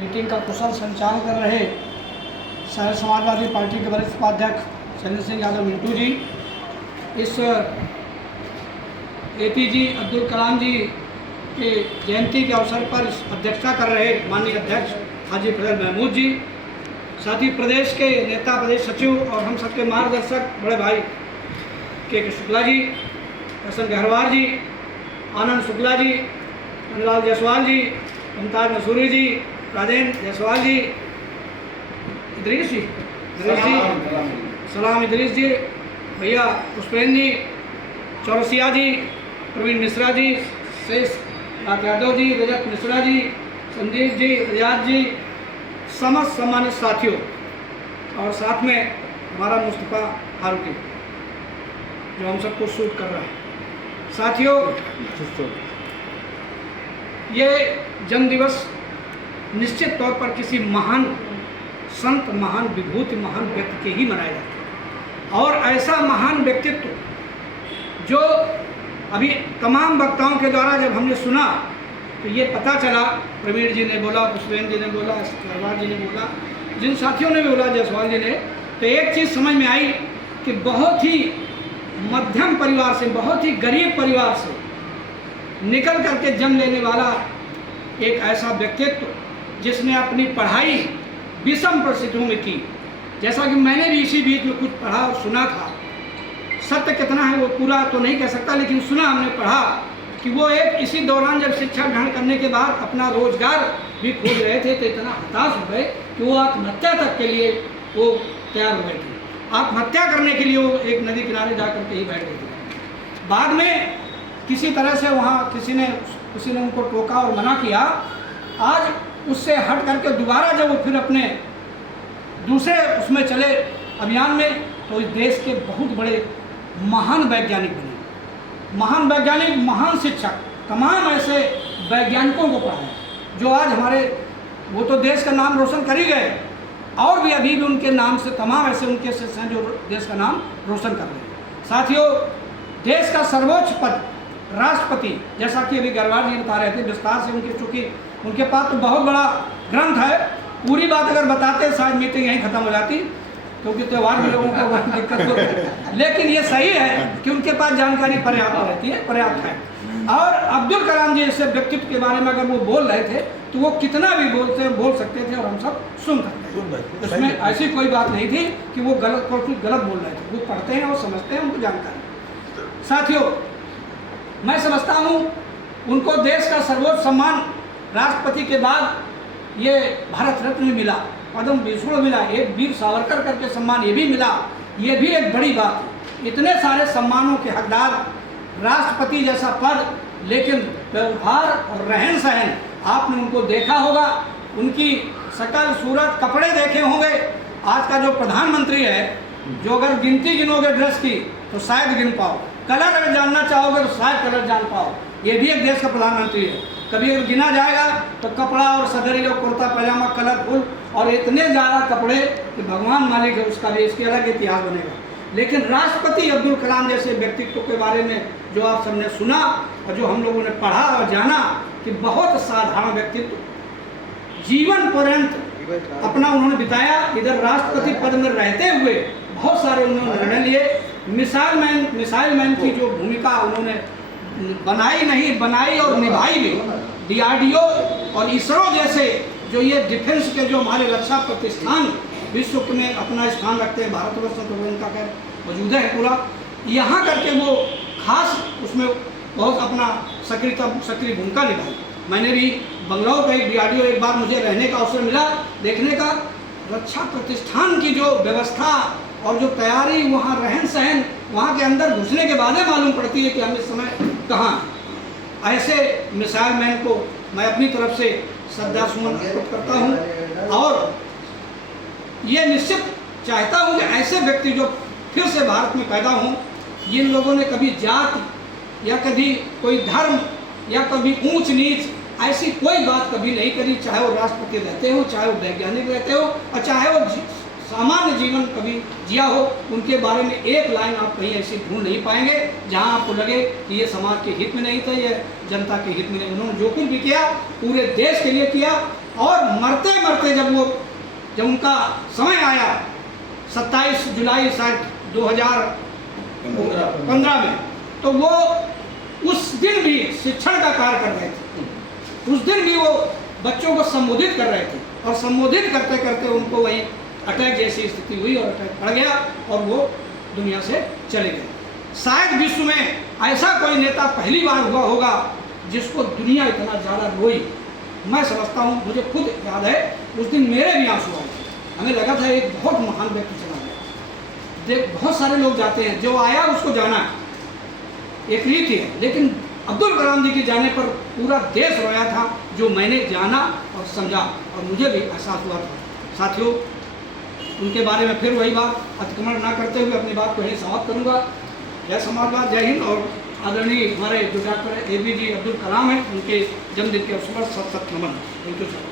Meeting का कुशल संचालन कर रहे समाजवादी पार्टी के वरिष्ठ उपाध्यक्ष चंद्र सिंह यादव मिंटू जी, इस एपीजे अब्दुल कलाम जी के जयंती के अवसर पर अध्यक्षता कर रहे माननीय अध्यक्ष हाजी फजल महमूद जी, साथ ही प्रदेश के नेता, प्रदेश सचिव और हम सबके मार्गदर्शक बड़े भाई के शुक्ला जी, हसन गहरवार जी, आनंद शुक्ला जी, अनुलाल जायसवाल जी, मुमताज मसूरी जी, राजेंद्र जायसवाल जी, इदरीस जी, सलाम इदरीस जी, भैया पुष्पेंद्र जी, चौरसिया जी, प्रवीण मिश्रा जी, शेष यादव जी, रजत मिश्रा जी, संदीप जी, रियाज जी, समस्त सम्मानित साथियों और साथ में हमारा मुस्तफ़ा फारूकी जो हम सबको शूट कर रहा है। साथियों, ये जन्म दिवस निश्चित तौर पर किसी महान संत, महान विभूति, महान व्यक्ति के ही मनाया जाता है और ऐसा महान व्यक्तित्व जो अभी तमाम वक्ताओं के द्वारा जब हमने सुना तो ये पता चला, प्रवीण जी ने बोला, पुष्पेंद्र जी ने बोला, गहरवार जी ने बोला, जिन साथियों ने भी बोला, जायसवाल जी ने, तो एक चीज़ समझ में आई कि बहुत ही मध्यम परिवार से, बहुत ही गरीब परिवार से निकल करके जन्म लेने वाला एक ऐसा व्यक्तित्व जिसने अपनी पढ़ाई विषम परिस्थितियों में की। जैसा कि मैंने भी इसी बीच में कुछ पढ़ा और सुना था, सत्य कितना है वो पूरा तो नहीं कह सकता, लेकिन सुना, हमने पढ़ा कि वो एक इसी दौरान जब शिक्षा ग्रहण करने के बाद अपना रोजगार भी खोज रहे थे तो इतना हताश हो गए कि वो आत्महत्या तक के लिए वो तैयार हो गए थे। आत्महत्या करने के लिए वो एक नदी किनारे जा करके ही बैठ गए थे। बाद में किसी तरह से वहाँ किसी ने उनको टोका और मना किया। आज उससे हट करके दोबारा जब वो फिर अपने दूसरे उसमें चले अभियान में, तो इस देश के बहुत बड़े महान वैज्ञानिक बने, महान वैज्ञानिक, महान शिक्षक, तमाम ऐसे वैज्ञानिकों को पढ़ाए जो आज हमारे, वो तो देश का नाम रोशन कर ही गए और भी अभी भी उनके नाम से तमाम ऐसे उनके शिष्य हैं जो देश का नाम रोशन कर रहे हैं। साथियों, देश का सर्वोच्च पद राष्ट्रपति, जैसा कि अभी गहरवार जी बता रहे थे विस्तार से, चूँकि उनके पास तो बहुत बड़ा ग्रंथ है, पूरी बात अगर बताते शायद मीटिंग यहीं खत्म हो जाती, क्योंकि त्यौहार भी लोगों को बहुत दिक्कत होती है, लेकिन ये सही है कि उनके पास जानकारी पर्याप्त रहती है, पर्याप्त है। और अब्दुल कलाम जी जैसे व्यक्तित्व के बारे में अगर वो बोल रहे थे तो वो कितना भी बोल सकते थे और हम सब सुन सकते थे। उसमें ऐसी कोई बात नहीं थी कि वो गलत बोल रहे थे, वो पढ़ते हैं और समझते हैं, उनको जानकारी। साथियों, मैं समझता हूँ उनको देश का सर्वोच्च सम्मान राष्ट्रपति के बाद ये भारत रत्न मिला, पद्म विभूषण मिला, एक वीर सावरकर करके सम्मान ये भी मिला, ये भी एक बड़ी बात है। इतने सारे सम्मानों के हकदार राष्ट्रपति जैसा पद, लेकिन व्यवहार और रहन सहन आपने उनको देखा होगा, उनकी शकल सूरत, कपड़े देखे होंगे। आज का जो प्रधानमंत्री है, जो अगर गिनती गिनोगे ड्रेस की तो शायद गिन पाओ, कलर अगर जानना चाहोगे तो शायद कलर जान पाओ। ये भी एक देश का प्रधानमंत्री है। कभी अगर गिना जाएगा तो कपड़ा और सदरी और कुर्ता पैजामा कलरफुल और इतने ज़्यादा कपड़े कि भगवान मालिक है उसका भी, इसके अलग इतिहास बनेगा। लेकिन राष्ट्रपति अब्दुल कलाम जैसे व्यक्तित्व के बारे में जो आप सबने सुना और जो हम लोगों ने पढ़ा और जाना कि बहुत साधारण व्यक्तित्व, जीवन पर्यंत अपना उन्होंने बिताया। इधर राष्ट्रपति पद में रहते हुए बहुत सारे उन्होंने निर्णय लिए। मिसाइल मैन की जो भूमिका उन्होंने बनाई और निभाई भी। DRDO और इसरो जैसे जो ये डिफेंस के जो हमारे रक्षा प्रतिष्ठान विश्व में अपना स्थान रखते हैं, भारतवर्ष तो उनका खैर मौजूद है पूरा, यहाँ करके वो खास उसमें बहुत अपना सक्रिय भूमिका निभाई। मैंने भी बंगलौर का एक DRDO एक बार मुझे रहने का अवसर मिला, देखने का, रक्षा प्रतिष्ठान की जो व्यवस्था और जो तैयारी, वहाँ रहन सहन, वहाँ के अंदर घुसने के बाद मालूम पड़ती है कि हम इस समय कहाँ। ऐसे मिसाइल मैन को मैं अपनी तरफ से श्रद्धा सुमन अर्पित करता हूँ और ये निश्चित चाहता हूँ कि ऐसे व्यक्ति जो फिर से भारत में पैदा हों, जिन लोगों ने कभी जात या कभी कोई धर्म या कभी ऊंच नीच ऐसी कोई बात कभी नहीं करी, चाहे वो राष्ट्रपति रहते हो, चाहे वो वैज्ञानिक रहते हो और चाहे वो सामान्य जीवन कभी जिया हो, उनके बारे में एक लाइन आप कहीं ऐसी ढूंढ नहीं पाएंगे जहां आपको लगे कि ये समाज के हित में नहीं था, ये जनता के हित में नहीं। उन्होंने जो कुछ भी किया पूरे देश के लिए किया और मरते मरते जब उनका समय आया 27 जुलाई शायद 2015 में, तो वो उस दिन भी शिक्षण का कार्य कर रहे थे। उस दिन भी वो बच्चों को संबोधित कर रहे थे और संबोधित करते करते उनको वहीं अटैक जैसी स्थिति हुई और अटैक पड़ गया और वो दुनिया से चले गए। शायद विश्व में ऐसा कोई नेता पहली बार हुआ होगा जिसको दुनिया इतना ज़्यादा रोई। मैं समझता हूँ, मुझे खुद याद है उस दिन मेरे भी आंसू आए थे। हमें लगा था एक बहुत महान व्यक्ति चला गया। देख, बहुत सारे लोग जाते हैं, जो आया उसको जाना एक रीति है, लेकिन अब्दुल कलाम जी के जाने पर पूरा देश रोया था, जो मैंने जाना और समझा और मुझे भी एहसास हुआ था। साथियों, उनके बारे में फिर वही बात अतिक्रमण ना करते हुए अपनी बात को यहीं समाप्त करूँगा। जय समाजवाद, जय हिंद। और आदरणीय हमारे जो डॉक्टर APJ अब्दुल कलाम हैं, उनके जन्मदिन के अवसर पर सत सत नमन। Thank you sir.